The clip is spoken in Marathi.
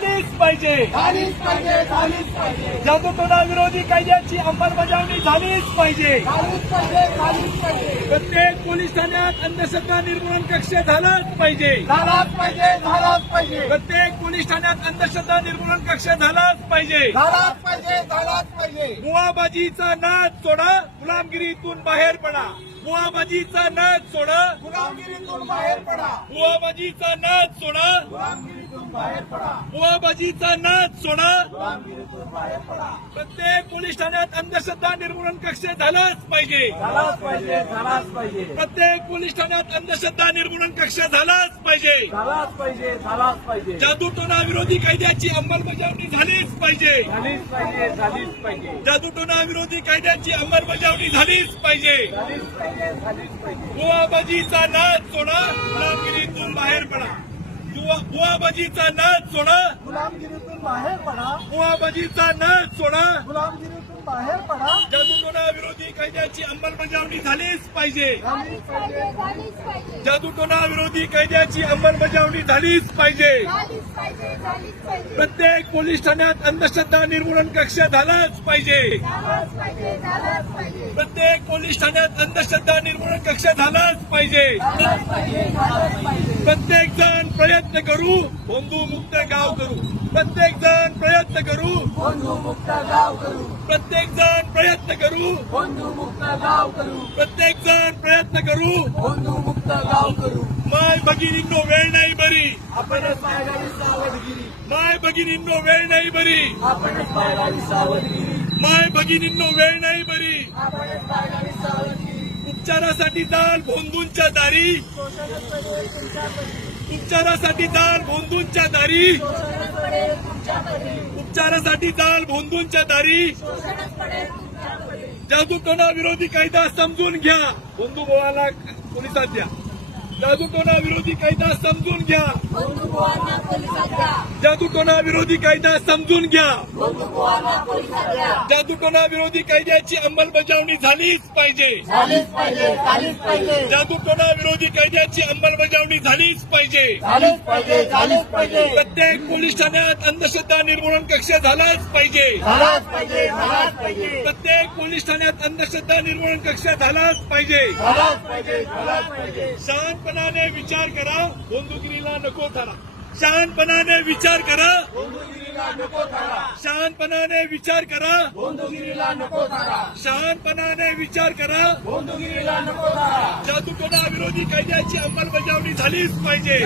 झालीच पाहिजे. जादूटोणा विरोधी कायद्याची अंमलबजावणी झालीच पाहिजे. प्रत्येक पोलीस ठाण्यात अंधश्रद्धा निर्मूलन कक्ष झालाच पाहिजे. प्रत्येक पोलीस ठाण्यात अंधश्रद्धा निर्मूलन कक्ष झालाच पाहिजे. मुआबाजीचा नाद सोडा, गुलामगिरीतून बाहेर पडा. मुआबाजीचा नाद सोडा, गुलामगिरीतून बाहेर पडा. मुआबाजीचा नाद सोडा, गुलामगिरीतून बाहेर पडा. मुआबाजीचा नाद सोडा. गुलामगिरीतून बाहेर पडा. प्रत्येक पोलीस ठाण्यात अंधश्रद्धा निर्मूलन कक्ष झालाच पाहिजे. झालाच पाहिजे. प्रत्येक पोलीस ठाण्यात अंधश्रद्धा निर्मूलन कक्ष झालाच पाहिजे. जादूटोणा विरोधी कायद्याची अंमलबजावणी झालीच पाहिजे. जादूटोणा विरोधी कायद्याची अंमलबजावणी झालीच पाहिजे. मुआबाजीचा नाद सोडा, गुलामगिरीतून बाहेर पडा. मुआबाजीचा नाद सोडा, गुलामगिरीतून बाहेर पडा. मुआबाजीचा नाद सोडा. गुलामगिरीतून बाहेर पडा. जादूटोणा विरोधी कायद्याची अंमलबजावणी झालीच पाहिजे. जादूटोणा विरोधी कायद्याची अंमलबजावणी झालीच पाहिजे. प्रत्येक पोलीस ठाण्यात अंधश्रद्धा निर्मूलन कक्ष झालाच पाहिजे. प्रत्येक पोलीस ठाण्यात अंधश्रद्धा निर्मूलन कक्ष झालाच पाहिजे. प्रत्येक जण प्रयत्न करू, भोंदूमुक्त गाव करू. प्रत्येक जण प्रयत्न करू, बंधुमुक्त गाव करू. प्रत्येक जण प्रयत्न करू. बंधुमुक्त गाव करू. प्रत्येक जण प्रयत्न करू. बंधुमुक्त गाव करू. माय भगिनींनो वेळ नाही बरी. आपणच पायगाडी सावधगिरी. माय भगिनींनो वेळ नाही बरी. आपणच पायगाडी सावधगिरी. माय भगिनींनो वेळ नाही बरी. आपणच पायगाडी सावधगिरी. उपचारासाठी जाल भोंदूंच्या दारी. उपचारासाठी जाल भोंदूंच्या दारी. उपचारासाठी जाल भोंदूंच्या दारी. जादूटोणा विरोधी कायदा समजून घ्या. भोंदू बोवाला पोलिसात द्या. जादूटोणा विरोधी कायदा समजून घ्या. जादूटोणा विरोधी कायदा समजून घ्या. जादूटोणा विरोधी कायद्याची अंमलबजावणी झालीच पाहिजे. जादूटोणा विरोधी कायद्याची अंमलबजावणी झालीच पाहिजे. प्रत्येक पोलीस ठाण्यात अंधश्रद्धा निर्मूलन कक्ष झालाच पाहिजे. प्रत्येक पोलीस ठाण्यात अंधश्रद्धा निर्मूलन कक्ष झालाच पाहिजे. शहाणपणाने विचार करा, बंदुगिरीला नको ठरा. शहाणपणाने विचार करा. शहाणपणाने विचार करा. शहाणपणाने विचार करा. जादूटोणा विरोधी कायद्याची अंमलबजावणी झालीच पाहिजे.